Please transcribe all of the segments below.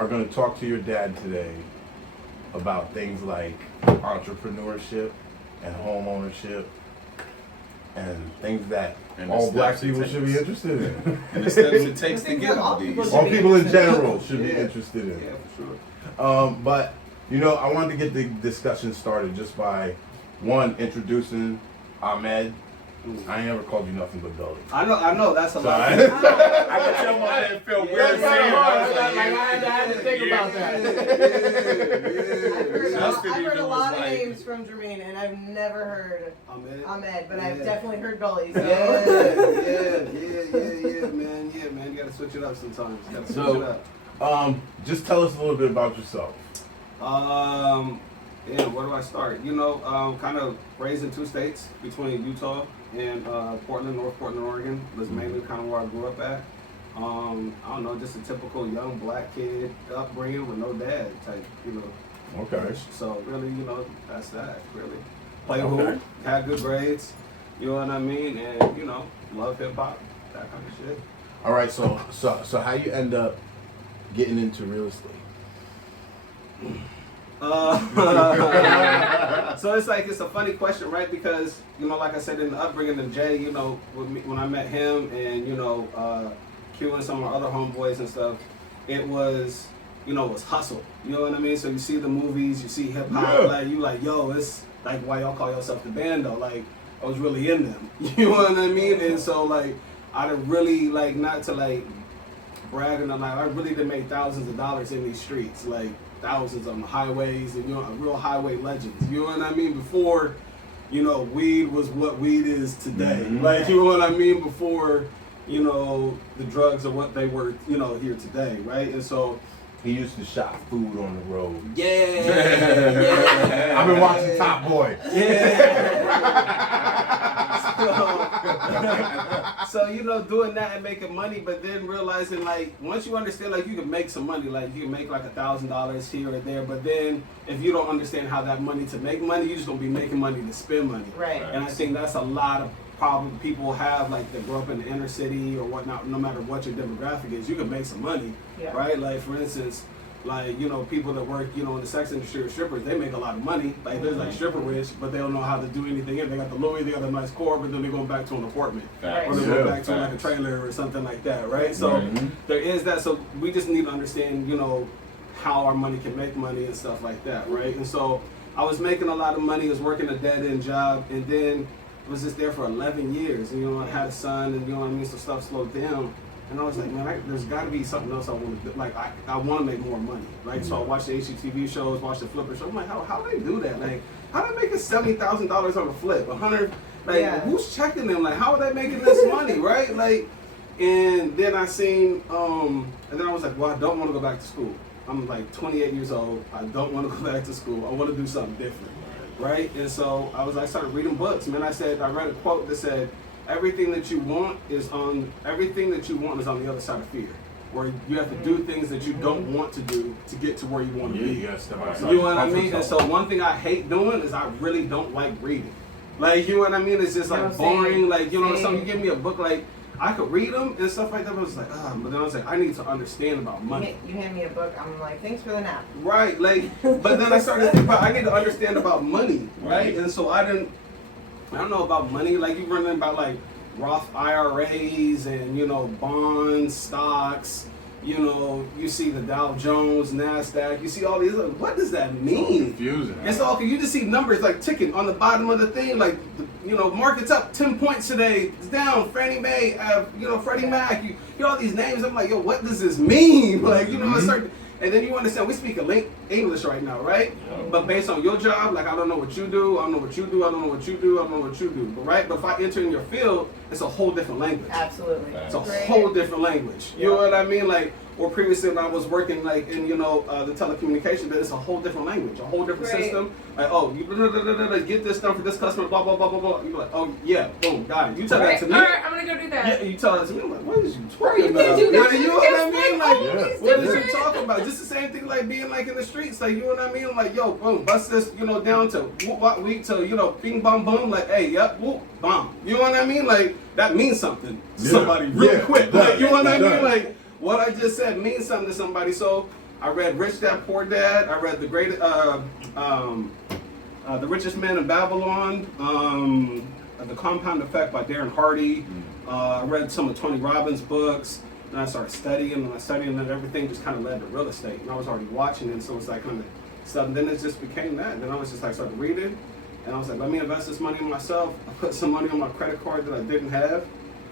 are going to talk to your dad today about things like entrepreneurship and home ownership and things that all black people should be interested in. And the steps it takes to get all these. All people in general should be interested in. Yeah, for sure. But, you know, I wanted to get the discussion started just by, one, introducing Ahmed. I ain't ever called you nothing but Billy. I know, that's a lot. I Of could tell my dad felt weird saying I had to think about that. I've heard a lot of names from Jermaine, and I've never heard Ahmed, but I've definitely heard Billy. So. Yeah, man. You gotta switch it up sometimes. Just tell us a little bit about yourself. Where do I start? You know, kind of raised in 2 states between Utah and Portland, North Portland, Oregon. Was mainly kind of where I grew up at. I don't know, just a typical young black kid upbringing with no dad type, you know. Okay. So really, you know, that's that. Really, played hoop, had good grades. You know what I mean? And you know, love hip hop, that kind of shit. All right. So how you end up getting into real estate? So it's a funny question, right? Because, you know, like I said, in the upbringing of Jay, you know, when I met him and, you know, Q and some of our other homeboys and stuff, it was, you know, it was hustle. You know what I mean? So you see the movies, you see hip hop, like, you like, yo, it's like, why y'all call yourself the band though? Like, I was really in them. You know what I mean? And so, like, I'd really, like, not to, like, brag and I'm like, I really done made thousands of dollars in these streets, like, thousands on the highways and, you know, real highway legends. You know what I mean? Before, you know, weed was what weed is today. Mm-hmm. Like, you know what I mean? Before, you know, the drugs are what they were, you know, here today, right? And so He used to shop food on the road. Yeah. I've been watching Top Boy. So, you know, doing that and making money, but then realizing, like, once you understand, like, you can make some money, like, you can make, like, $1,000 here or there, but then if you don't understand how that money to make money, you're just going to be making money to spend money. Right. And I think that's a lot of problem people have, like, that grow up in the inner city or whatnot, no matter what your demographic is, you can make some money, right? Like, for instance, like, you know, people that work, you know, in the sex industry or strippers, they make a lot of money. Like, there's like stripper rich, but they don't know how to do anything. They got the Louis, they got a nice car, but then they're going back to an apartment. Right. Or they're going back to like a trailer or something like that, right? So there is that. So we just need to understand, you know, how our money can make money and stuff like that, right? And so I was making a lot of money, was working a dead-end job, and then was just there for 11 years. And, you know, I had a son, and, you know what I mean, so stuff slowed down. And I was like, man, there's got to be something else I want to do. Like, I want to make more money, right? So I watched the HGTV shows, watched the flipper show. I'm like, how do they do that? Like, how do they make $70,000 on a flip? 100, like, who's checking them? Like, how are they making this money, right? Like, and then I seen, and then I was like, well, I don't want to go back to school. I'm like 28 years old. I don't want to go back to school. I want to do something different, right? And so I started reading books. Man, I read a quote that said, everything that you want is on the other side of fear. Where you have to do things that you don't want to do to get to where you want to be. Yes, you know what I mean? And so one thing I hate doing is I really don't like reading. Like, you know what I mean? It's just like boring. Like, you know, so you give me a book, like, I could read them and stuff like that, but I was like, but then I was like, I need to understand about money. You hand me a book, I'm like, thanks for the nap. Right, like, but then I started to think about, I need to understand about money, right? And so I don't know about money, like you learning about like Roth IRAs and, you know, bonds, stocks, you know, you see the Dow Jones, NASDAQ, you see all these, like, what does that mean? It's so confusing. It's all, you just see numbers like ticking on the bottom of the thing, like, you know, market's up 10 points today, it's down, Fannie Mae, you know, Freddie Mac, you hear all these names, I'm like, yo, what does this mean? Like, you know, and then you understand, we speak English right now, right? Yeah. But based on your job, like, I don't know what you do, I don't know what you do, I don't know what you do, I don't know what you do, but right? But if I enter in your field, it's a whole different language. Absolutely. It's a whole different language. You know what I mean? Like, or previously when I was working like in, you know, the telecommunication, but it's a whole different language, a whole different system. Like, oh, you get this done for this customer, blah, blah, blah, blah, blah. You're like, oh, yeah, boom, got it. You tell that to me. All right, I'm going to go do that. Yeah, you tell that to me. I'm like, what is you talking about? You know what I mean? Like, what is you talking about? Just the same thing like being like in the streets. Like, you know what I mean? Like, yo, boom, bust this, you know, down to what week to, you know, bing, bong, boom. Like, hey, yep, whoop, bomb. You know what I mean? Like, that means something to somebody real quick. Like, you know what I mean? Like, what I just said means something to somebody. So I read Rich Dad Poor Dad. I read The Richest Man in Babylon, The Compound Effect by Darren Hardy. I read some of Tony Robbins' books. And I started studying, and everything just kind of led to real estate. And I was already watching it, so it's like kind of stuff. And then it just became that. And then I was just like, started reading. And I was like, let me invest this money in myself. I put some money on my credit card that I didn't have.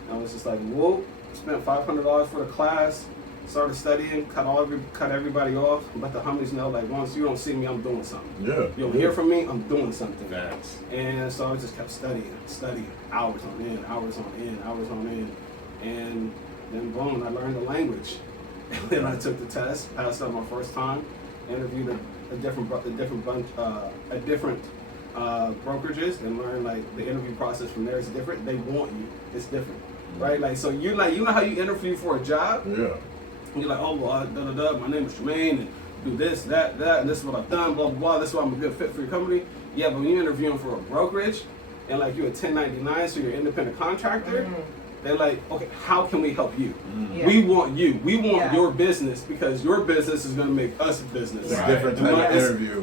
And I was just like, whoa, spent $500 for the class. Started studying, cut everybody off. Let the homies know, like, once you don't see me, I'm doing something. Yeah. You don't hear from me, I'm doing something. Facts. And so I just kept studying, hours on end. And then boom, I learned the language. And then I took the test, passed out my first time, interviewed a different brokerages, and learned like the interview process from there is different. They want you, it's different, right? Like so you know how you interview for a job? Yeah. And you're like, oh well, my name is Jermaine, and do this, that, and this is what I've done, blah blah blah. This is why I'm a good fit for your company. Yeah, but when you're interviewing for a brokerage, and like you're a 1099, so you're an independent contractor. They're like, okay, how can we help you? Yeah. We want you. We want your business because your business is going to make us business. It's a different type of interview.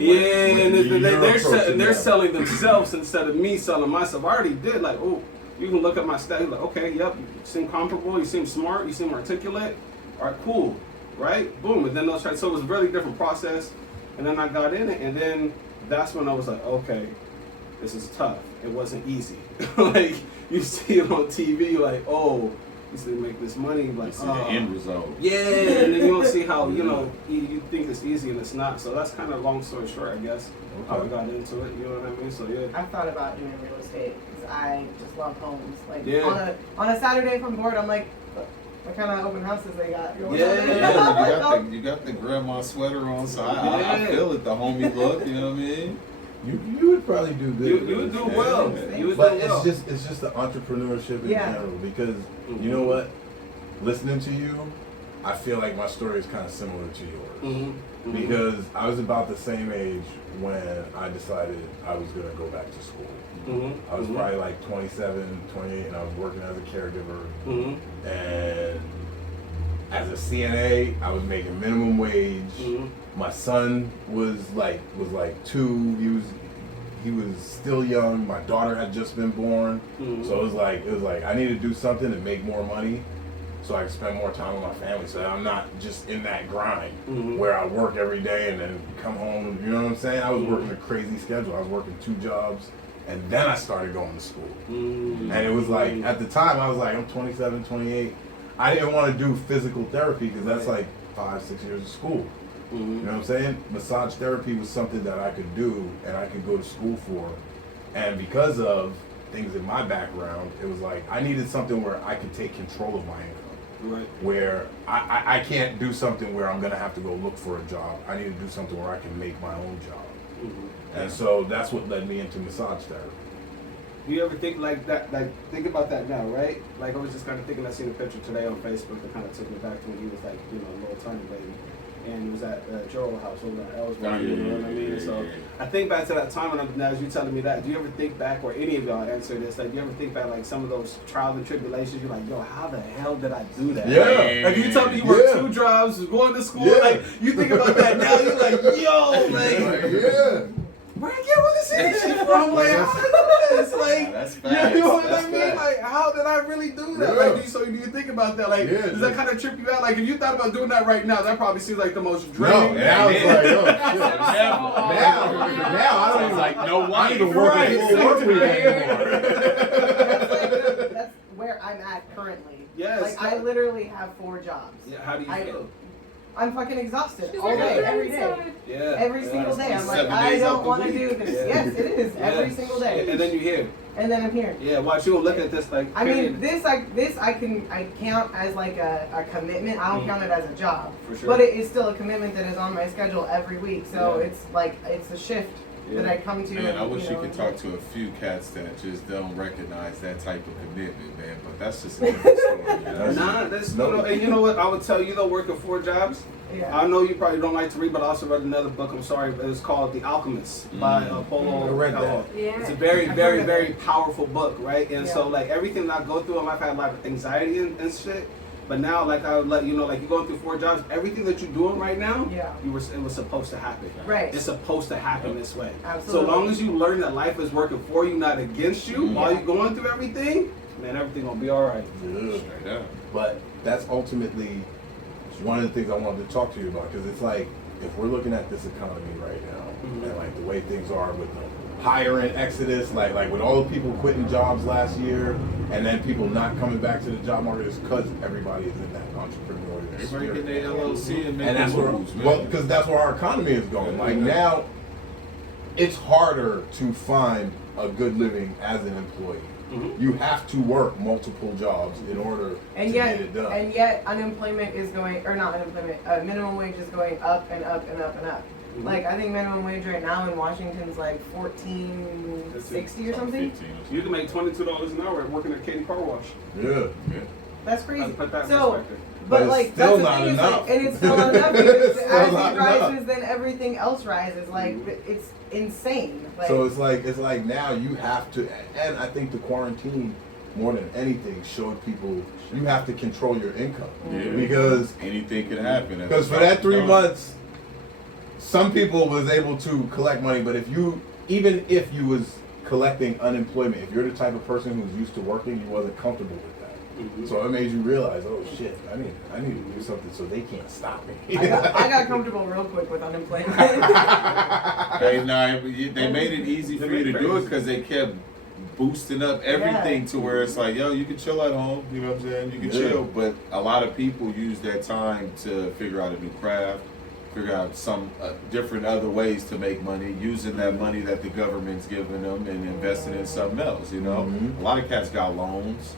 They're selling themselves instead of me selling myself. I already did. Like, oh, you can look at my stats. Like, okay, yep, you seem comfortable. You seem smart. You seem articulate. All right, cool. Right? Boom. And then those tried. So it was a really different process. And then I got in it. And then that's when I was like, okay, this is tough. It wasn't easy. Like, you see it on TV, like, oh, he's gonna make this money, like, you see the end result. Yeah, and then you don't see how, you know, you think it's easy and it's not. So that's kind of long story short, I guess, how I got into it, you know what I mean? So yeah. I thought about doing real estate because I just love homes. Like, Yeah. on a Saturday from board, I'm like, what kind of open houses they got? You got the grandma sweater on, so I feel it, the homie look, you know what I mean? You would probably do good. You would do well. But it's just the entrepreneurship in general, because you know what? Listening to you, I feel like my story is kind of similar to yours. Because I was about the same age when I decided I was going to go back to school. I was probably like 27, 28, and I was working as a caregiver. And as a CNA, I was making minimum wage. My son was like 2. He was still young. My daughter had just been born. So it was like I need to do something to make more money, so I can spend more time with my family. So that I'm not just in that grind where I work every day and then come home. You know what I'm saying? I was working a crazy schedule. I was working 2 jobs, and then I started going to school. And it was like at the time I was like, I'm 27, 28. I didn't want to do physical therapy because that's like 5-6 years of school. You know what I'm saying? Massage therapy was something that I could do and I could go to school for. And because of things in my background, it was like I needed something where I could take control of my income. Right. Where I can't do something where I'm going to have to go look for a job. I need to do something where I can make my own job. And so that's what led me into massage therapy. Do you ever think like that? Like, think about that now, right? Like, I was just kind of thinking, I seen a picture today on Facebook that kind of took me back to when he was like, you know, a little tiny baby. And it was at Joel House over at Ellsworth, you know what I mean? So I think back to that time, and as you telling me that, do you ever think back, or any of y'all answer this, like, do you ever think back, like, some of those trials and tribulations, you're like, yo, how the hell did I do that? Yeah. Like, you tell me you worked 2 jobs, going to school, like, you think about that now, you're like, yo, like, where I get all this energy from? Like, how did I do this? Like, that's facts. You know what I mean? Like, how did I really do that? Like, so do you think about that? Like, does that kind of trip you out? Like, if you thought about doing that right now, that probably seems like the most draining. No, now it's like, oh, shit. Now I don't even like, no I wonder. even work a full work week anymore. That's where I'm at currently. Yes. Like, I literally have 4 jobs. Yeah, how do you feel? I'm fucking exhausted all day, every day. Yeah. Every single day. I'm like, 7 I days out don't the want to week. do this. Yes, it is. Every single day. And then you hear. And then I'm here. Yeah, watch, you'll look at this like. I mean, I count as like a commitment. I don't count it as a job. For sure. But it is still a commitment that is on my schedule every week. So it's like, it's a shift that I come to. Man, I wish you know, could talk to a few cats that just don't recognize that type of commitment, man. But that's just a different story. You know? Nah, that's and you know what? I would tell you though, working 4 jobs. Yeah. I know you probably don't like to read, but I also read another book. I'm sorry, but it's called The Alchemist by Paulo. I read that. Yeah. It's a very, very, very powerful book, right? And so, like, everything that I go through in life, I had a lot of anxiety and shit. But now, like I would let you know, like you're going through 4 jobs, everything that you're doing right now, Yeah. it was supposed to happen. Right. It's supposed to happen this way. Absolutely. So long as you learn that life is working for you, not against you, while you're going through everything, man, everything gonna be all right. Yeah. But that's ultimately one of the things I wanted to talk to you about, because it's like, if we're looking at this economy right now, and like the way things are with the hiring exodus, like with all the people quitting jobs last year, and then people not coming back to the job market, is because everybody is in that entrepreneurial Everybody spirit. getting their LLC and making And that's where, moves, man. well, because that's where our economy is going. Like now, it's harder to find a good living as an employee. You have to work multiple jobs in order to get it done. And yet unemployment is going, or not unemployment, minimum wage is going up and up and up and up. Like I think minimum wage right now in Washington's like $14.60 or something. You can make $22 an hour working at Katie Car Wash. Yeah. That's crazy. Put that in So, perspective. But it's like still that's the not thing, enough. like, and it's still not enough because It's as still not it rises, enough. then everything else rises. Like it's insane. Like, So it's like now you have to, and I think the quarantine more than anything showed people you have to control your income because anything can happen. Because for that 3 months, some people was able to collect money, but even if you was collecting unemployment, if you're the type of person who's used to working, you wasn't comfortable with that. So it made you realize, oh shit, I need to do something so they can't stop me. I got comfortable real quick with unemployment. They made it easy for you to do it because they kept boosting up everything to where it's like, yo, you can chill at home, you know what I'm saying? You can chill, but a lot of people use that time to figure out a new craft, figure out some different other ways to make money, using that money that the government's giving them and investing in something else, you know? A lot of cats got loans.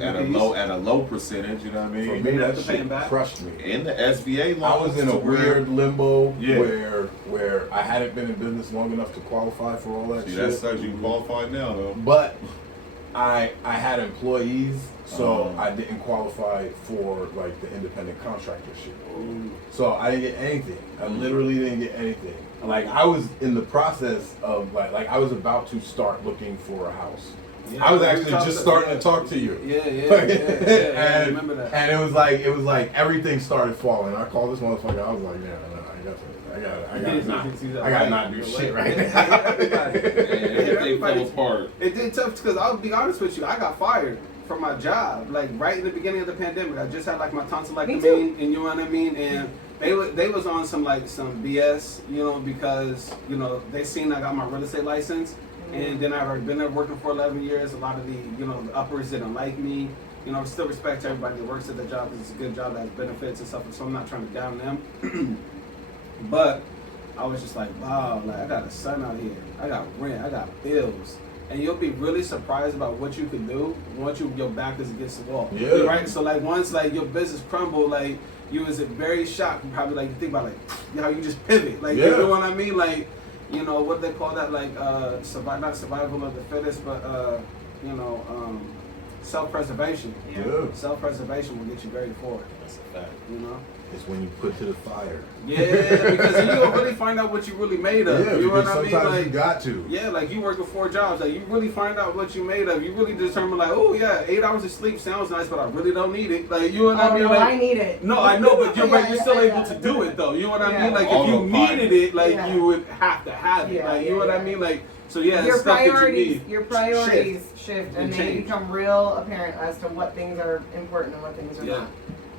At a low percentage, you know what I mean? For me, that shit crushed me. In the SBA loans, I was in a weird limbo where I hadn't been in business long enough to qualify for all that shit. That sucks. You qualified now, though. But I had employees, so I didn't qualify for like the independent contractor shit. So I didn't get anything. I literally didn't get anything. Like I was in the process of like I was about to start looking for a house. Yeah, I was actually just starting to talk to you. I remember that. And it was like everything started falling. I called this motherfucker. I was like, I got to not do shit right now. Everything fell apart. It did tough because I'll be honest with you, I got fired from my job like right in the beginning of the pandemic. I just had like my tonsillectomy, and you know what I mean, and they was on some BS, you know, because you know they seen I got my real estate license. And then I've already been there working for 11 years. A lot of the uppers didn't like me. You know, still respect everybody that works at the job because it's a good job that has benefits and stuff. So I'm not trying to down them. But I was just like, wow, like I got a son out here. I got rent. I got bills. And you'll be really surprised about what you can do once your back is against the wall. Yeah. Right? So like once like your business crumble, like you was very shocked. Probably like you think about like how you just pivot. Like you know what I mean? Like, you know, what they call that, like, not survival of the fittest, but, self-preservation. Yeah. Self-preservation will get you very forward. That's a fact, you know? It's when you put to the fire. Yeah, because then you'll really find out what you really made of. Yeah, you know what I sometimes mean? Like, you got to. Yeah, like you work with 4 jobs. Like you really find out what you made of. You really determine like, oh yeah, 8 hours of sleep sounds nice, but I really don't need it. Like you know what I mean? No, Like, I need it. No, I know, but you're still able to do it though. You know what I mean? Like if you needed it, like you would have to have it. Like you know what I mean? Like so yeah, your it's stuff that you need. Your priorities shift and they become real apparent as to what things are important and what things are not.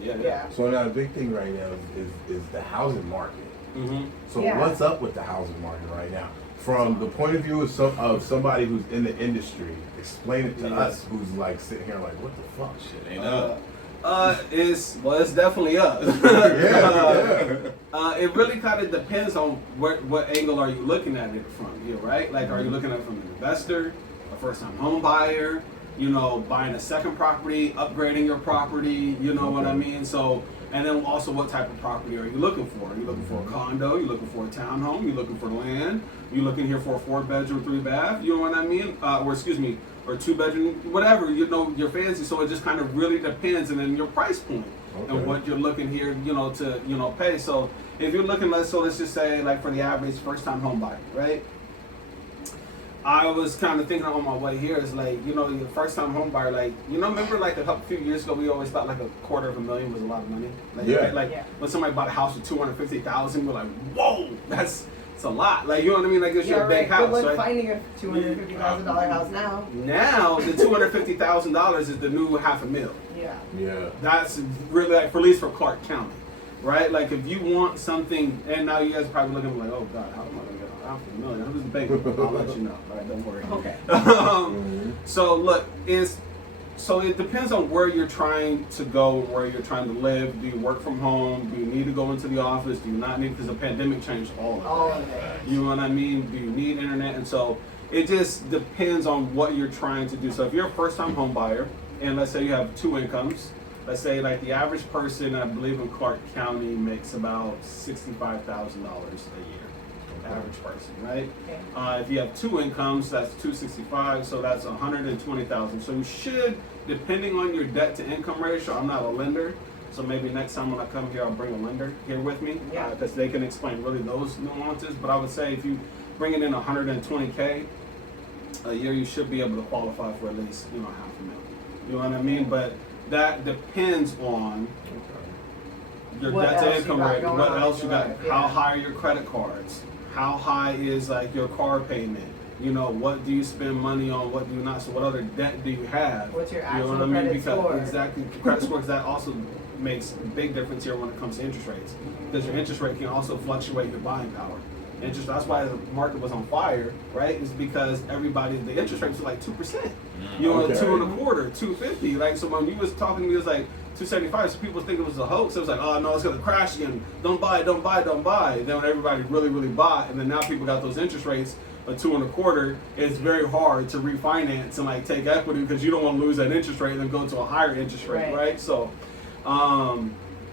Yeah. So now the big thing right now is the housing market. So what's up with the housing market right now? From the point of view of somebody who's in the industry, explain it to us who's like sitting here like, what the fuck? Shit ain't up. It's definitely up. It really kind of depends on what angle are you looking at it from here, right? Like, are you looking at it from an investor, a first-time home buyer, you know, buying a second property, upgrading your property, you know what I mean? So, and then also what type of property are you looking for? Are you looking for a condo? Are you looking for a townhome? Are you looking for land? Are you looking here for a 4-bedroom, 3-bath? You know what I mean? Or 2-bedroom, whatever, you know, you're fancy. So it just kind of really depends, and then your price point and what you're looking here, you know, to pay. So if you're looking, let's just say like for the average first-time home buyer, right? I was kind of thinking on my way here is like, you know, your first time home buyer, like, you know, remember like a few years ago, we always thought like $250,000 was a lot of money. Like, Yeah. right? Like when somebody bought a house for $250,000, we're like, whoa, it's a lot. Like, you know what I mean? Like, it's your big house, Good luck right? finding a $250,000 house now. Now the $250,000 is the new $500,000. Yeah. Yeah. That's really like, for at least for Clark County, right? Like if you want something, and now you guys are probably looking like, oh God, how am I gonna get $500,000? Who's the bank? I'll let you know. All right, don't worry. Okay. So look, so it depends on where you're trying to go, where you're trying to live. Do you work from home? Do you need to go into the office? Do you not need? Because the pandemic changed all of that. You know what I mean? Do you need internet? And so it just depends on what you're trying to do. So if you're a first-time home buyer, and let's say you have 2 incomes, let's say like the average person, I believe in Clark County, makes about $65,000 a year. Average person, right? Okay. If you have 2 incomes, that's $265,000, so that's $120,000. So you should, depending on your debt to income ratio, I'm not a lender, so maybe next time when I come here, I'll bring a lender here with me, because they can explain really those nuances. But I would say if you bring it in $120K a year, you should be able to qualify for at least $500,000. You know what I mean? But that depends on your What debt to else you income got rate. going What on else in you your got? life, How yeah. high are your credit cards? How high is like your car payment? You know, what do you spend money on? What do you not? So what other debt do you have? What's your You know actual what I mean? credit score? Exactly, credit score, because that also makes a big difference here when it comes to interest rates. Because your interest rate can also fluctuate your buying power. That's why the market was on fire, right? Is because the interest rates were like 2%. You know, Okay. 2.25%, 2.50. Like, so when you was talking to me, it was like 2.75. So people think it was a hoax. It was like, oh no, it's gonna crash again. Don't buy, don't buy, don't buy. And then when everybody really, really bought, and then now people got those interest rates of 2.25%. It's very hard to refinance and like take equity because you don't want to lose that interest rate and then go to a higher interest rate, right? So,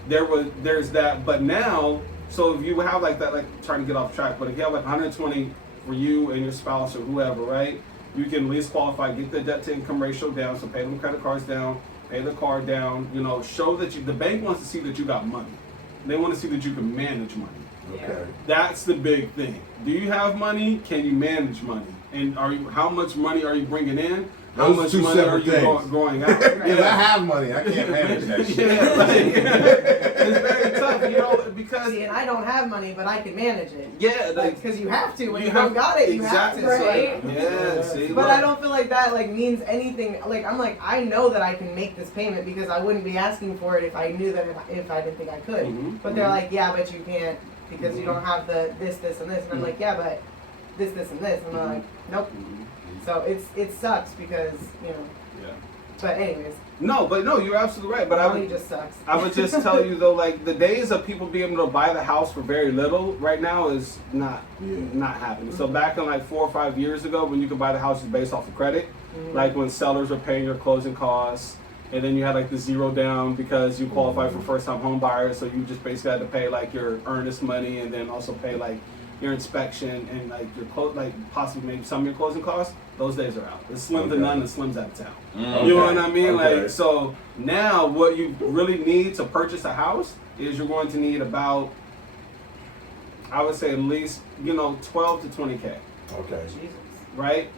there's that. But now, so if you have like that, like trying to get off track, but if you have like 120 for you and your spouse or whoever, right? You can at least qualify, get the debt to income ratio down, so pay them credit cards down, pay the car down, show that the bank wants to see that you got money. They want to see that you can manage money. Okay. That's the big thing. Do you have money? Can you manage money? And how much money are you bringing in? How Those much two money are separate you things. going out? If I have money, I can't manage that shit. Yeah, like, it's very tough, because See, and I don't have money, but I can manage it. yeah, like Because you have to. When you, have- don't got it, you exactly, have to, so, right? yeah, see, But look. I don't feel like that means anything. I'm I know that I can make this payment because I wouldn't be asking for it if I knew that if I didn't think I could. Mhm, But they're like, yeah, but you can't because you don't have the this, and this. And I'm like, yeah, but this, and this. And they're like, nope. So it sucks because Yeah. But anyways, No, you're absolutely right. But money just sucks. I would just tell you though, like the days of people being able to buy the house for very little right now is not happening. So back in like 4 or 5 years ago, when you could buy the houses based off of credit, like when sellers were paying your closing costs, and then you had like the zero down because you qualified for first time home buyers, so you just basically had to pay like your earnest money and then also pay like your inspection and like your possibly maybe some of your closing costs. Those days are out. It's slim to none, and slim's out of town. You know what I mean? Okay. Like, so now what you really need to purchase a house is you're going to need about, I would say at least, 12 to 20K, Okay. Jesus. right?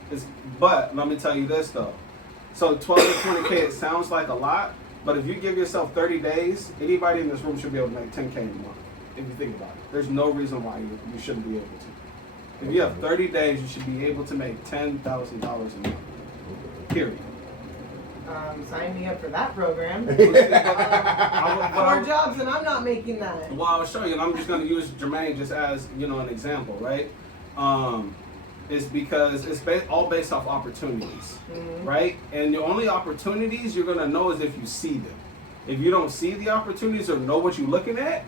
But let me tell you this though. So 12 to 20K, it sounds like a lot, but if you give yourself 30 days, anybody in this room should be able to make 10K in a month. If you think about it, there's no reason why you shouldn't be able to. If you have 30 days, you should be able to make $10,000 a month. Period. Sign me up for that program. I 4 jobs and I'm not making that. Well, I'll show you, and I'm just going to use Jermaine just as an example, right? It's because it's all based off opportunities, right? And the only opportunities you're going to know is if you see them. If you don't see the opportunities or know what you're looking at,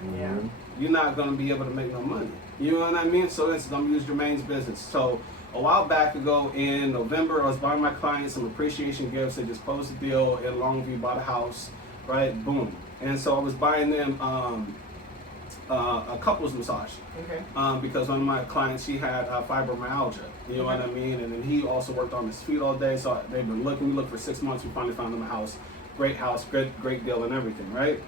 you're not going to be able to make no money. You know what I mean? So I'm going to use Jermaine's business. So a while back ago in November, I was buying my clients some appreciation gifts. They just closed the deal in Longview, bought a house, right? Boom. And so I was buying them a couples massage. Okay. Because one of my clients, she had fibromyalgia. You know what I mean? And then he also worked on his feet all day. So they've been looking. We looked for 6 months. We finally found them a house. Great house, great deal and everything, right?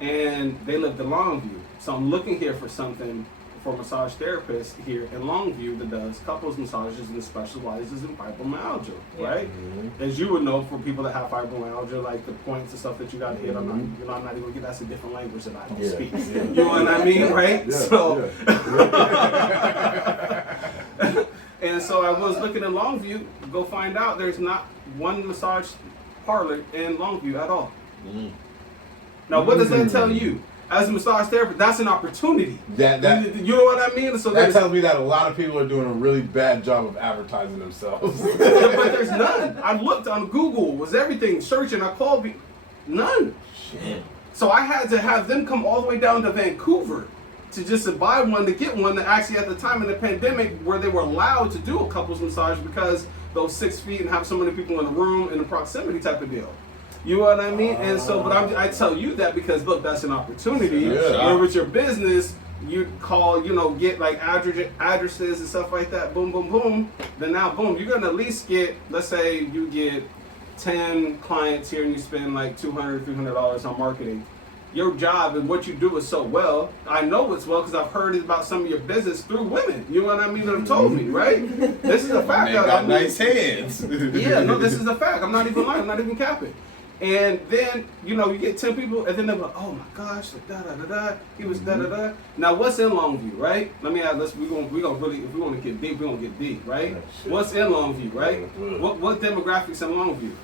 And they lived in Longview. So I'm looking here for something for a massage therapist here in Longview that does couples massages and specializes in fibromyalgia, right? Mm-hmm. As you would know, for people that have fibromyalgia, like the points and stuff that you got to hit, I'm not even gonna that's a different language that I don't speak. Yeah. You know what I mean, right? Yeah, So. yeah. And so I was looking in Longview, go find out there's not one massage parlor in Longview at all. Mm. Now, what does that tell you? As a massage therapist, that's an opportunity. That you know what I mean? So that tells me that a lot of people are doing a really bad job of advertising themselves. but there's none. I looked on Google, was everything, searching, I called, none. Shit. So I had to have them come all the way down to Vancouver to just to buy one, to get one that actually at the time in the pandemic where they were allowed to do a couples massage because those 6 feet and have so many people in the room in the proximity type of deal. You know what I mean? And so, but I tell you that because look, that's an opportunity. Yeah. Where with your business, you call, get like addresses and stuff like that. Boom, boom, boom. Then now, boom, you're gonna at least get, let's say you get 10 clients here and you spend like $200, $300 on marketing. Your job and what you do is so well. I know it's well because I've heard about some of your business through women. You know what I mean? That have told me, right? This is a fact. They got nice hands. Yeah, no, this is a fact. I'm not even lying. I'm not even capping. And then, you get 10 people, and then they're like, oh my gosh, like da-da-da-da, he was da-da-da. Now, what's in Longview, right? Let me add, we're gonna really, if we want to get deep, we're going to get deep, right? What's in Longview, right? What demographics in Longview?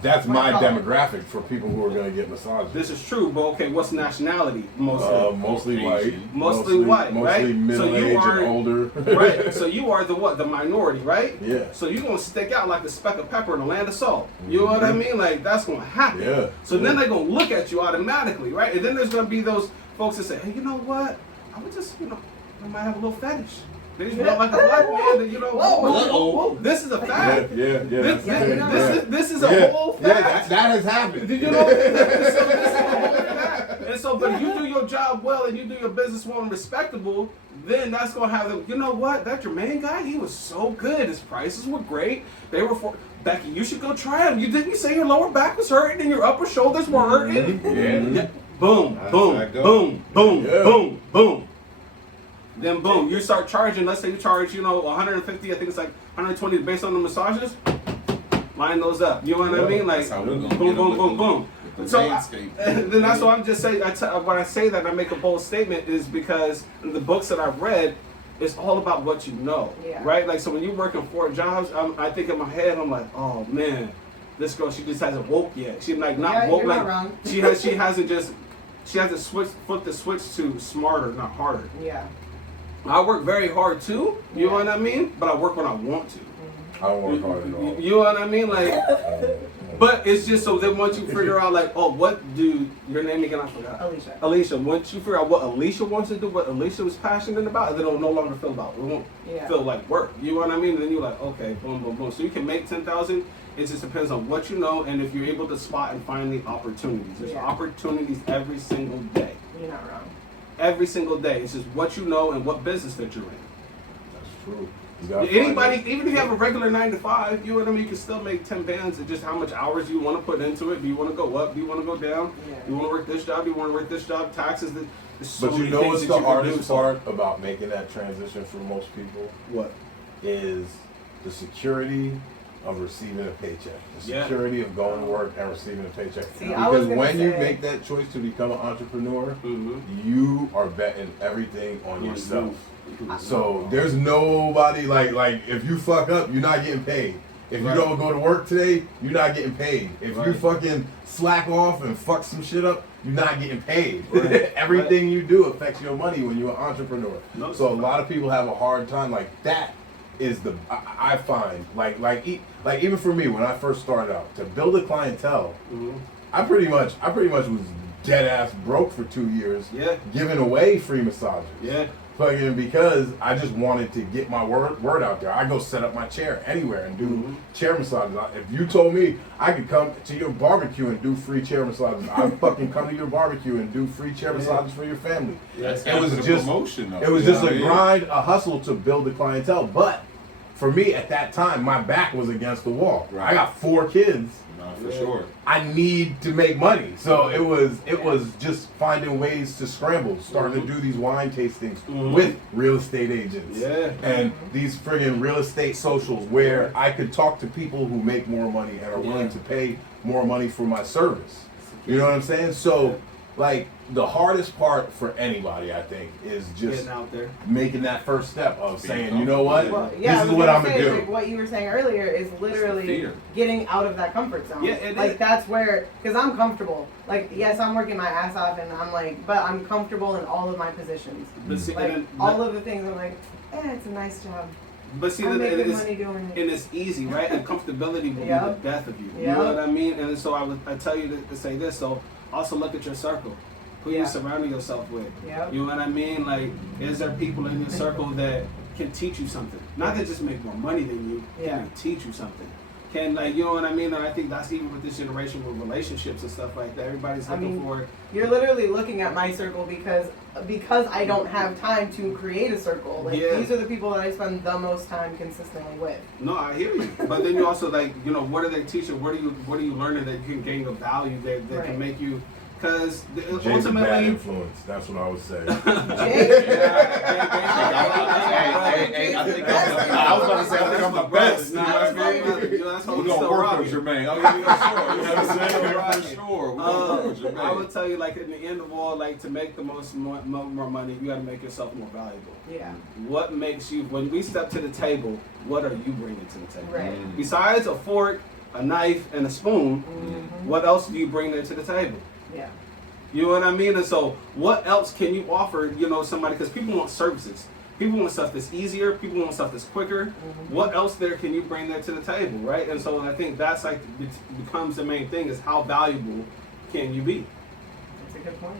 That's my demographic for people who are going to get massages. This is true, but okay, what's nationality? Mostly white. Mostly white, right? Mostly middle-aged and older. Right, so you are the what? The minority, right? Yeah. So you're going to stick out like a speck of pepper in the land of salt. You know what I mean? Like, that's going to happen. Yeah. So then they're going to look at you automatically, right? And then there's going to be those folks that say, hey, you know what? I would just, I might have a little fetish. They just want like a black man that, whoa, this is a fact. Yeah. This is a whole fact. Yeah, that has happened. This is a whole fact. And so, but you do your job well and you do your business well and respectable, then that's going to have them, you know what? That your main guy, he was so good. His prices were great. They were for, Becky, you should go try them. Didn't you say your lower back was hurting and your upper shoulders were hurting? Yeah. Boom, boom. Then boom, you start charging, let's say you charge, 150, I think it's like 120 based on the massages. Line those up. You know what I mean? Like, boom. So, then that's what I'm just saying. When I say that, I make a bold statement is because the books that I've read, it's all about what you know, right? Like, so when you're working 4 jobs, I think in my head, I'm like, oh man, this girl, she just hasn't woke yet. She's like not woke, like wrong. she hasn't flipped the switch to smarter, not harder. Yeah. I work very hard too, you know what I mean? But I work when I want to. I don't work hard at all. You know what I mean? Like, but it's just so then once you figure out like, oh, what do your name again? I forgot. Alicia. Once you figure out what Alicia wants to do, what Alicia was passionate about, then it'll no longer feel about. It won't feel like work. You know what I mean? And then you're like, okay, boom. So you can make 10,000. It just depends on what you know and if you're able to spot and find the opportunities. There's opportunities every single day. You're not wrong. Every single day. It's just what you know and what business that you're in. That's true. Anybody, even if you have a regular 9 to 5, you know what I mean, you can still make 10 bands. It's just how much hours you want to put into it. Do you want to go up? Do you want to go down? Yeah. Do you want to work this job? Do you want to work this job? Taxes. So but you know what's the hardest part about making that transition for most people? What? Is the security of receiving a paycheck. The security of going to work and receiving a paycheck. Because when you make that choice to become an entrepreneur, you are betting everything on yourself. So there's nobody like if you fuck up, you're not getting paid. If you don't go to work today, you're not getting paid. If you fucking slack off and fuck some shit up, you're not getting paid. Everything you do affects your money when you're an entrepreneur. So a lot of people have a hard time. Like that is I find like even for me when I first started out to build a clientele, I pretty much was dead ass broke for 2 years. Giving away free massages. Fucking because I just wanted to get my word out there. I go set up my chair anywhere and do chair massages. If you told me I could come to your barbecue and do free chair massages, I'd fucking come to your barbecue and do free chair massages for your family. It was just promotion. It was just a grind, a hustle to build the clientele. But for me at that time, my back was against the wall. Right. I got 4 kids. Nah, for sure. I need to make money. So it was just finding ways to scramble, starting to do these wine tastings with real estate agents. Yeah. And these friggin' real estate socials where I could talk to people who make more money and are willing to pay more money for my service. You know what I'm saying? So like the hardest part for anybody, I think, is just Getting out there. making that first step of saying, you know what, Well, this is what I'm gonna do. Like what you were saying earlier is literally fear. getting out of that comfort zone. Yeah, it like is. that's where, because I'm comfortable. Like, yes, I'm working my ass off, and I'm like, but I'm comfortable in all of my positions. But see, Like and all of the things, I'm like, it's a nice job. but see, I'm that making it is, money doing it. and it's easy, right? And comfortability will be the death of you. You Yep. know what I mean? And so I tell you to say this. So also look at your circle. Who you surrounding yourself with? Yep. You know what I mean? Like, is there people in your circle that can teach you something? Not that just make more money than you, can teach you something? Can, like, you know what I mean? And I think that's even with this generation with relationships and stuff like that. Everybody's looking for. You're literally looking at my circle because I don't have time to create a circle. Like these are the people that I spend the most time consistently with. No, I hear you. But then you also like, you know, what are they teaching? What are you learning that you can gain the value that can make you? Because Jay's a bad ultimately, influence. That's what I would say. I think I was about to say, I think I'm the best. Nah, that's my brother. You know, that's what We're we gonna still work rock. with Jermaine. Oh, yeah, sure. You know what I'm saying? For sure. We're gonna work with Jermaine. I would tell you, like, in the end of all, like, to make the most more money, you got to make yourself more valuable. Yeah. What makes you, when we step to the table, what are you bringing to the table? Right. Besides a fork, a knife, and a spoon, what else do you bring there to the table? Yeah. You know what I mean? And so, what else can you offer, you know, somebody? Because people want services. People want stuff that's easier. People want stuff that's quicker. What else there can you bring there to the table, right? And so, I think that's like, it becomes the main thing is how valuable can you be? That's a good point.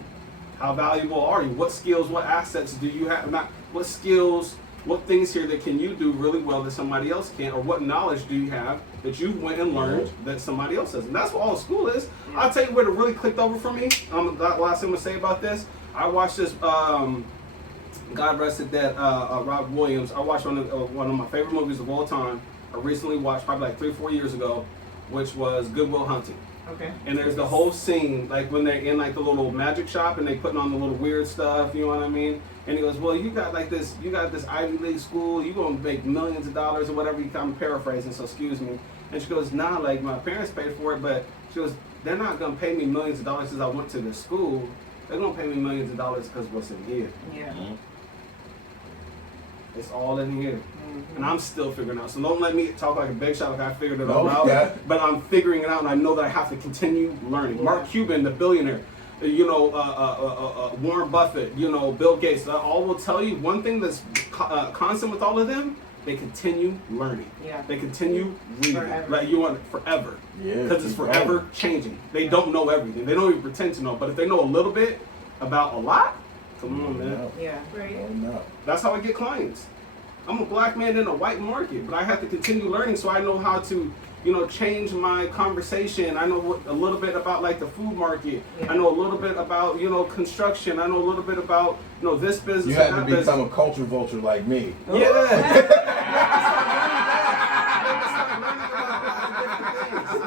How valuable are you? What skills, what assets do you have? Not what skills, what things here that can you do really well that somebody else can't? Or what knowledge do you have that you went and learned that somebody else doesn't? That's what all school is. I'll tell you where it really clicked over for me. The last thing I'm going to say about this, I watched this, God rest his dead, Rob Williams. I watched one of my favorite movies of all time. I recently watched probably like 3 or 4 years ago, which was Good Will Hunting. Okay. And there's the whole scene, like when they're in like the little magic shop and they putting on the little weird stuff, you know what I mean? And he goes, well, you got this Ivy League school, you gonna make millions of dollars or whatever. I'm paraphrasing, so excuse me. And she goes, nah, like my parents paid for it, but she goes, they're not gonna pay me millions of dollars because I went to this school. They're gonna pay me millions of dollars because what's in here. Yeah. It's all in here. And I'm still figuring it out. So don't let me talk like a big shot like I figured it No, all out. yeah. But I'm figuring it out and I know that I have to continue learning. Yeah. Mark Cuban, the billionaire, you know, Warren Buffett, you know, Bill Gates, all will tell you one thing that's constant with all of them, they continue learning. Yeah. They continue reading. Forever. Like you want it forever. Yeah, Because it's keep forever going. changing. They don't know everything. They don't even pretend to know. But if they know a little bit about a lot, come on, man. Yeah. Right. Oh, no. That's how I get clients. I'm a black man in a white market, but I have to continue learning so I know how to, you know, change my conversation. I know a little bit about like the food market. Yeah. I know a little bit about, you know, construction. I know a little bit about, you know, this business. You and had to that become business. a culture vulture like me.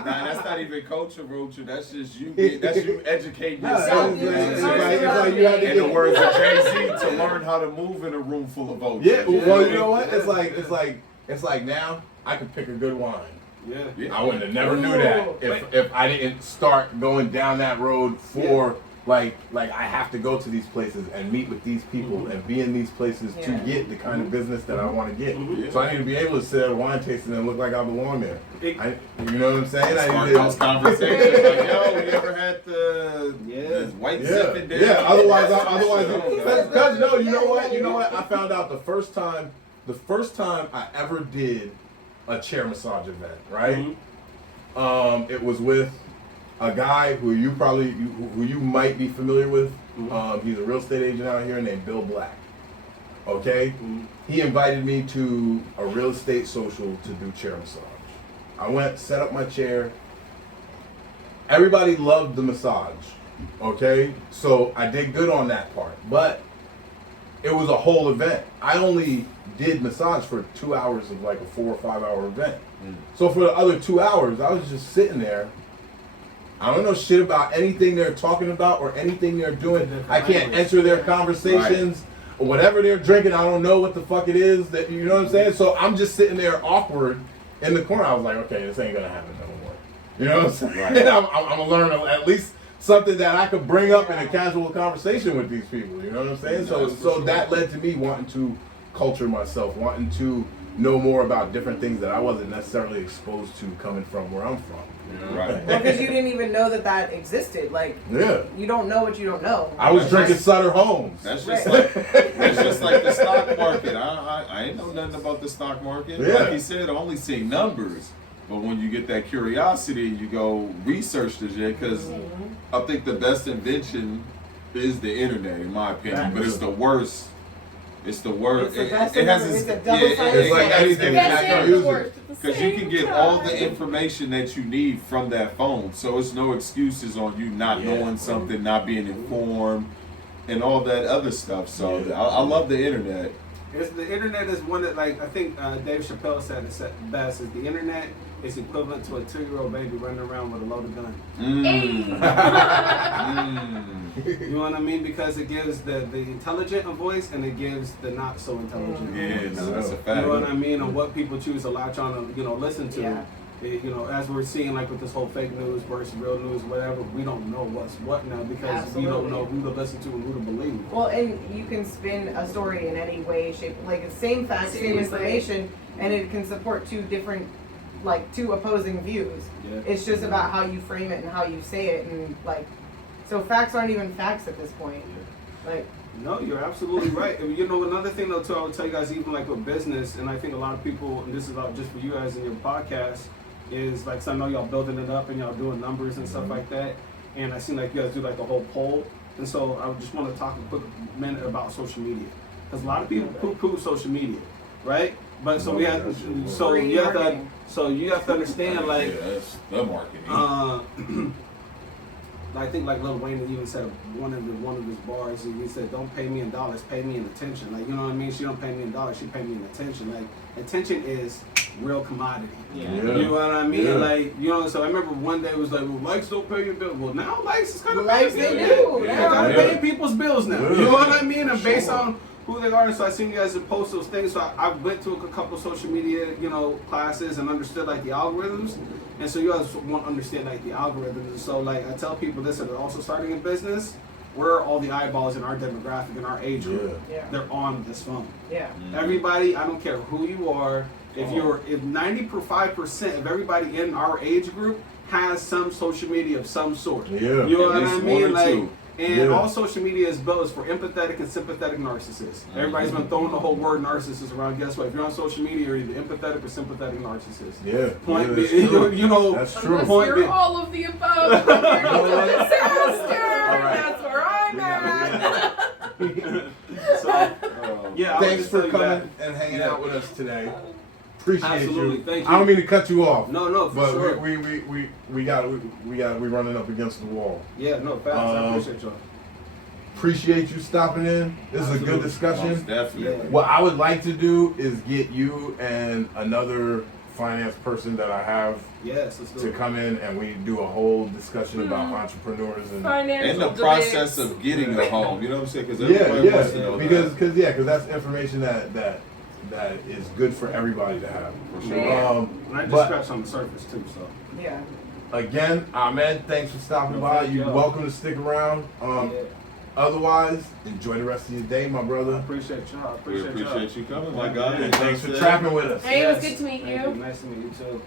Nah, that's not even culture vulture. That's just you. That's you educating No, yourself. it's Yeah. like you had to In the get words of Jay-Z, to learn how to move in a room full of vultures. Yeah, well, you know what? It's like now I can pick a good wine. Yeah. I wouldn't have never knew that if I didn't start going down that road for like I have to go to these places and meet with these people and be in these places to get the kind of business that I want to get. So I need to be able to sit at a wine tasting and look like I belong there. You know what I'm saying? Spark those conversations like, yo, we ever had the white zipping day? Yeah. Otherwise, because no, you know what? I found out the first time I ever did a chair massage event, right? It was with a guy who you might be familiar with. He's a real estate agent out here named Bill Black. Okay? He invited me to a real estate social to do chair massage. I went, set up my chair. Everybody loved the massage. Okay? So I did good on that part. But it was a whole event. I only did massage for 2 hours of like a 4 or 5 hour event. So for the other 2 hours, I was just sitting there. I don't know shit about anything they're talking about or anything they're doing. I can't enter their conversations or whatever they're drinking. I don't know what the fuck it is that, you know what I'm saying? So I'm just sitting there awkward in the corner. I was like, okay, this ain't gonna happen no more. You know what I'm saying? Right. I'm gonna learn at least something that I could bring up in a casual conversation with these people. You know what I'm saying? So that led to me wanting to culture myself, wanting to know more about different things that I wasn't necessarily exposed to coming from where I'm from. Right. Well, because you didn't even know that existed. Like, you don't know what you don't know. I was drinking Sutter Homes. That's just like the stock market. I ain't know nothing about the stock market. Yeah. Like he said, I only see numbers. But when you get that curiosity, you go research the shit. Because I think the best invention is the internet, in my opinion. But it's the worst. It's the worst. It's the best It has it's its, a double-sided it's like anything. Best It's not and use the worst it. at the because you same can get time. all the information that you need from that phone. So it's no excuses on you not knowing something, not being informed, and all that other stuff. So I love the internet. The internet is one that, like, I think Dave Chappelle said it best, is the internet is equivalent to a 2-year-old baby running around with a loaded gun. You know what I mean? Because it gives the intelligent a voice and it gives the not so intelligent a voice. That's a fact. You know what I mean? And what people choose to latch on to, listen to. Yeah. You know, as we're seeing, like with this whole fake news versus real news, whatever, we don't know what's what now because we don't know who to listen to and who to believe. Well, and you can spin a story in any way, shape, like it's same facts, same information, and it can support two opposing views. Yeah. It's just about how you frame it and how you say it, and like, so facts aren't even facts at this point. Like. No, you're absolutely right. And you know, another thing though, too, I would tell you guys, even like with business, and I think a lot of people, and this is just for you guys in your podcast, is like, so I know y'all building it up and y'all doing numbers and stuff like that. And I seen like you guys do like a whole poll. And so I just want to talk a quick minute about social media. Because a lot of people poo-poo social media, right? But so you have to understand, like, that's the marketing. I think like Lil Wayne even said one of his bars. He said, "Don't pay me in dollars, pay me in attention." Like, you know what I mean? She don't pay me in dollars, she pay me in attention. Like, attention is real commodity. Yeah. You know what I mean? Yeah. Like, you know. So I remember one day it was like, "Well, likes don't pay your bills." Well, now likes is kind of Likes they do. Yeah, I'm paying people's bills now. You know what I mean? And based on who they are, so I seen you guys post those things. So I went to a couple social media, classes and understood like the algorithms. And so you guys want to understand like the algorithms. And so like I tell people this, that are also starting a business, where all the eyeballs in our demographic and our age group, they're on this phone. Yeah. Everybody, I don't care who you are, if 95% of everybody in our age group has some social media of some sort. Yeah. You know what I mean? Like, two. and all social media is built for empathetic and sympathetic narcissists. Everybody's been throwing the whole word narcissist around. Guess what? If you're on social media, you're either empathetic or sympathetic narcissist. Yeah. Point that's being, true. that's true. Unless Point you're being- all of the above, you're a disaster. That's where I'm at. So, yeah. I would Thanks just for tell you coming that. and hanging out with us today. Appreciate Absolutely. you. Thank you. I don't mean to cut you off. No, for but sure. we running up against the wall. Yeah, no, facts. I appreciate y'all. Appreciate you stopping in. This is a good discussion. Most definitely. What I would like to do is get you and another finance person that I have Yes, let's to do it. come in and we do a whole discussion about entrepreneurs and And the process of getting a home, you know what I'm saying? Because everybody wants to know because that's information that is good for everybody to have. For sure. And I just but scratched on the surface too, so. Yeah. again, Ahmed, thanks for stopping by. thank You're y'all. welcome to stick around. Yeah. Otherwise, enjoy the rest of your day, my I brother. appreciate y'all. We appreciate you coming, my guy. And thanks for trapping with us. Hey, it was good to meet Thank you. Nice to meet you too.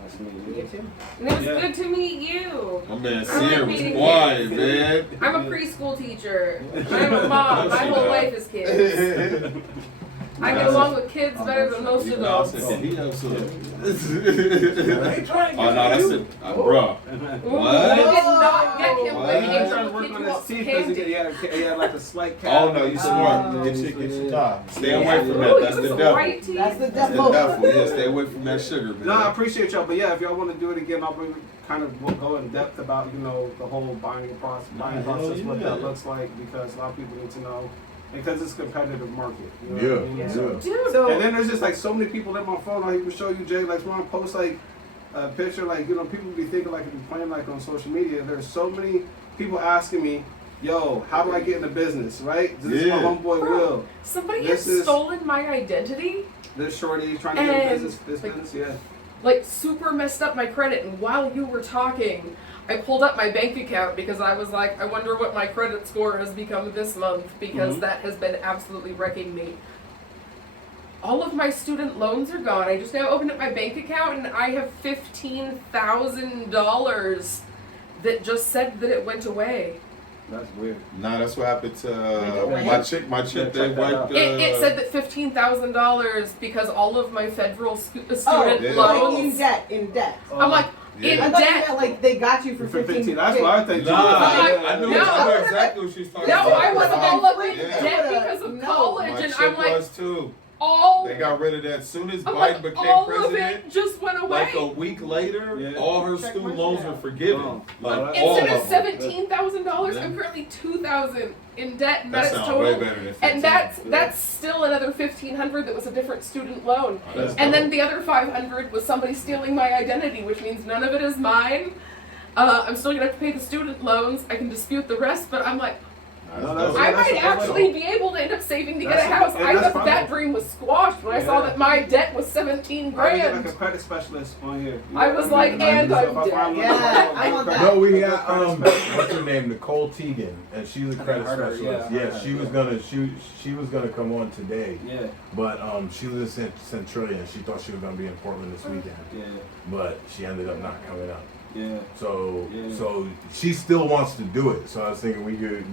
Nice to meet you. You too. And it was Yeah. good to meet you. My man I like Sierra was meeting quiet, kids. man. I'm a preschool teacher. I'm a mom. My whole life is kids. I get along with kids better than most adults. He absolutely. I ain't trying to Oh no, that's it, bruh. Ooh, I did not get him What? with He me tried to until work the on kid his wants teeth because candy. he had like a slight Oh cavity. no, you smart. Get your top. Stay away from Ooh, that. you That's got the some devil. white teeth. That's the That's the devil. devil. Yeah, stay away from that sugar, man. No, I appreciate y'all, but yeah, if y'all want to do it again, we'll go in depth about the whole buying process, hell what yeah. that looks like, because a lot of people need to know because it's a competitive market. You know Yeah, what I mean? yeah. So, Dude. So and then there's just like so many people in my phone. I'll even show you, Jay. Like when I post like a picture, like people be thinking like if you're playing like on social media. There's so many people asking me, "Yo, how do I get into business?" Right? This is my homeboy Will. Somebody This has is- stolen my identity. This shorty trying to get And, a business. This like, business, yeah. Like super messed up my credit, and while you were talking, I pulled up my bank account because I was like, I wonder what my credit score has become this month because that has been absolutely wrecking me. All of my student loans are gone. I just now opened up my bank account and I have $15,000 that just said that it went away. That's weird. Nah, that's what happened to Wait. my chick. Yeah, They check that wiped. out. It said that $15,000 because all of my federal student Yeah. loans. in debt. I'm like, Yeah. in I thought you debt. meant like they got you for For 15. That's what I think. Nah, I I knew No. exactly what she was talking No, about. I was all up in Yeah. debt because of No. college, My and chick I'm like, was too. all. They got rid of that as soon as I'm Biden like, became all president. of it just went away. Like a week later, Yeah. all her Check student my loans shit were out. forgiven. Oh. Like Instead all Instead of of them. $17,000, Yeah. I'm currently $2,000 in debt, and That that is sounds total. way better than 15. And that's still another $1,500 that was a different student loan. Oh, that's And dope. then the other $500 was somebody stealing my identity, which means none of it is mine. I'm still gonna have to pay the student loans. I can dispute the rest, but I'm like, That's No, that's- dope. I that's might a good actually be able to end up saving to get a That's- house. and I that's thought that fine. dream was squashed when I saw Yeah. that my debt was 17 I need grand. like a credit specialist on here. I was like, and I'm dead. Yeah, I want that. No, we got what's her name, Nicole Teagan, and she's a credit heard her, specialist. yeah, I Yeah, heard she her, was gonna she was gonna come on today, Yeah, but she lives in Centralia. She thought she was gonna be in Portland this weekend, yeah, but she ended up not coming up. yeah. So Yeah. so she still wants to do it. So I was thinking we could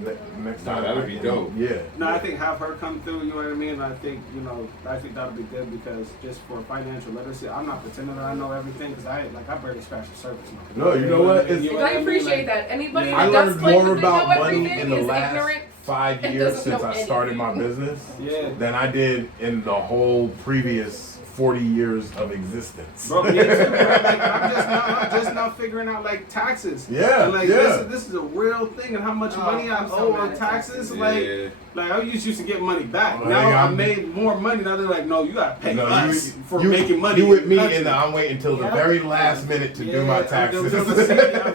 next Nah, time. that'd be dope. Yeah. No, I think have her come through. You know what I mean? I think I think that'll be good because just for financial literacy, I'm not pretending that I know everything because I barely scratched the surface. No, you know what? You It's- know And I mean? appreciate Like, that. Anybody Yeah. I that does learned claim more that they know about money everything in the is last ignorant. 5 and years doesn't since know I started my anything. business Yeah. than I did in the whole previous 40 years of existence. Bro, me too, bro. Like, I'm just now figuring out like taxes. Yeah, And, like yeah. this is a real thing, and how much Oh, money I I'm so owe mad on at taxes. taxes. Yeah. Like I used to get money back. Well, Now yeah, I made more money. Now they're like, no, you gotta pay No, us for you making money. You with in me, the country. and I'm waiting until the Yeah. very last minute to do my taxes. I'm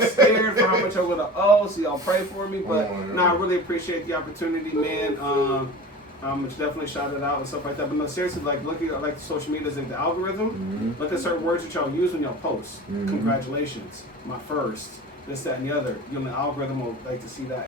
scared for how much I'm gonna owe, so y'all pray for me. But Oh, my no, I God. really appreciate the opportunity, man. Definitely shout it out and stuff like that. But no, seriously, like looking at like the social medias and the algorithm, look at certain words that y'all use when y'all post. Mhm. Congratulations, my first, this, that, and the other. The algorithm will like to see that.